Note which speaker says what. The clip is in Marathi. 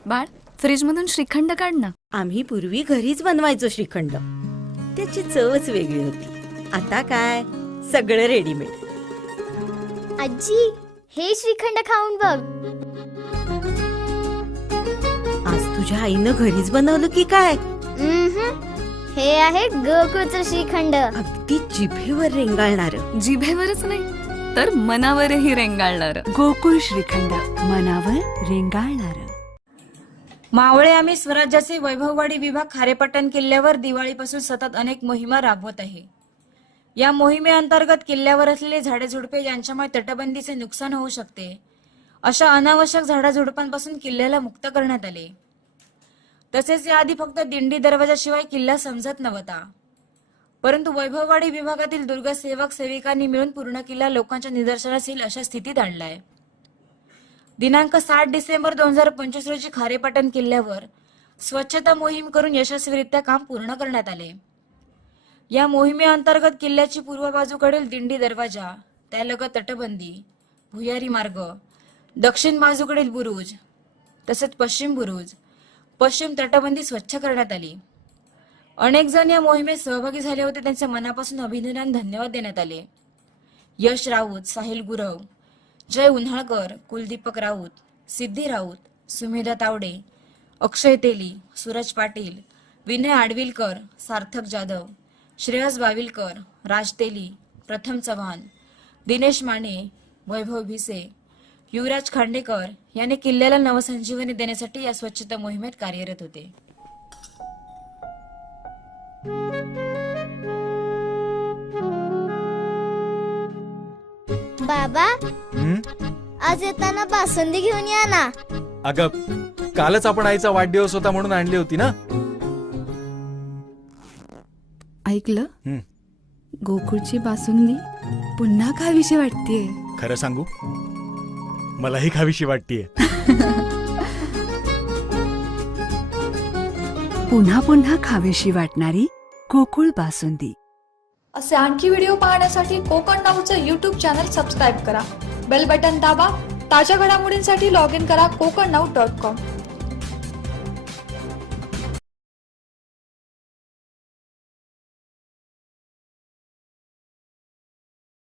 Speaker 1: बाळ, फ्रीज मधून श्रीखंड काढ ना.
Speaker 2: आम्ही पूर्वी घरीच बनवायचो श्रीखंड. त्याची चवच वेगळी होती. आता काय सगळं रेडीमेड.
Speaker 3: आजी, हे श्रीखंड खाऊन बघ.
Speaker 2: आज तुझ्या आईनं घरीच बनवलं की काय?
Speaker 3: हे आहे गोकुळचं श्रीखंड.
Speaker 2: अगदी जिभेवर रेंगाळणार.
Speaker 1: जिभेवरच नाही तर मनावरही रेंगाळणार.
Speaker 4: गोकुळ श्रीखंड, मनावर रेंगाळणार.
Speaker 5: मावळे आम्ही स्वराज्याचे वैभववाडी विभाग खारेपट्टण किल्ल्यावर दिवाळीपासून सतत अनेक मोहिमा राबवत आहे. या मोहिमेअंतर्गत किल्ल्यावर असलेले झाडे झुडपे यांच्यामुळे तटबंदीचे नुकसान होऊ शकते अशा अनावश्यक झाडाझुडपांपासून किल्ल्याला मुक्त करण्यात आले. तसेच याआधी फक्त दिंडी दरवाजाशिवाय किल्ला समजत नव्हता, परंतु वैभववाडी विभागातील दुर्ग सेवक सेविकांनी मिळून पूर्ण किल्ला लोकांच्या निदर्शनास येईल अशा स्थितीत आणलाय. दिनांक 7 डिसेंबर 2025 रोजी खारेपाटण किल्ल्यावर स्वच्छता मोहीम करून यशस्वीरित्या काम पूर्ण करण्यात आले. या मोहिमेअंतर्गत किल्ल्याची पूर्व बाजूकडील दिंडी दरवाजा, त्यालगत तटबंदी, भुयारी मार्ग, दक्षिण बाजूकडील बुरुज तसेच पश्चिम बुरुज, पश्चिम तटबंदी स्वच्छ करण्यात आली. अनेक जण या मोहिमेत सहभागी झाले होते. त्यांचे मनापासून अभिनंदन, धन्यवाद देण्यात आले. यश राऊत, साहिल गुरव, जय उन्हाळकर, कुलदीपक राऊत, सिद्धी राऊत, सुमेधा तावडे, अक्षय तेली, सूरज पाटील, विनय आडविलकर, सार्थक जाधव, श्रेयस बाविलकर, राज तेली, प्रथम चव्हाण, दिनेश माने, वैभव भिसे, युवराज खांडेकर यांनी किल्ल्याला नवसंजीवनी देण्यासाठी या स्वच्छता मोहिमेत कार्यरत होते.
Speaker 3: बाबा, आज येताना बासुंदी घेऊन या ना.
Speaker 6: अगं, कालच आपण आईचा वाढदिवस होता म्हणून आणली होती ना.
Speaker 4: ऐकलं, गोकुळची बासुंदी पुन्हा खावीशी वाटतेय.
Speaker 6: खरं सांगू, मलाही खावीशी वाटतेय.
Speaker 4: पुन्हा पुन्हा खावीशी वाटणारी गोकुळ बासुंदी.
Speaker 7: असे आणखी व्हिडिओ पाहण्यासाठी कोकण नाऊचं यूट्यूब चॅनल सबस्क्राईब करा. बेल बटन दाबा. ताज्या घडामोडींसाठी लॉग इन करा kokarnau.com.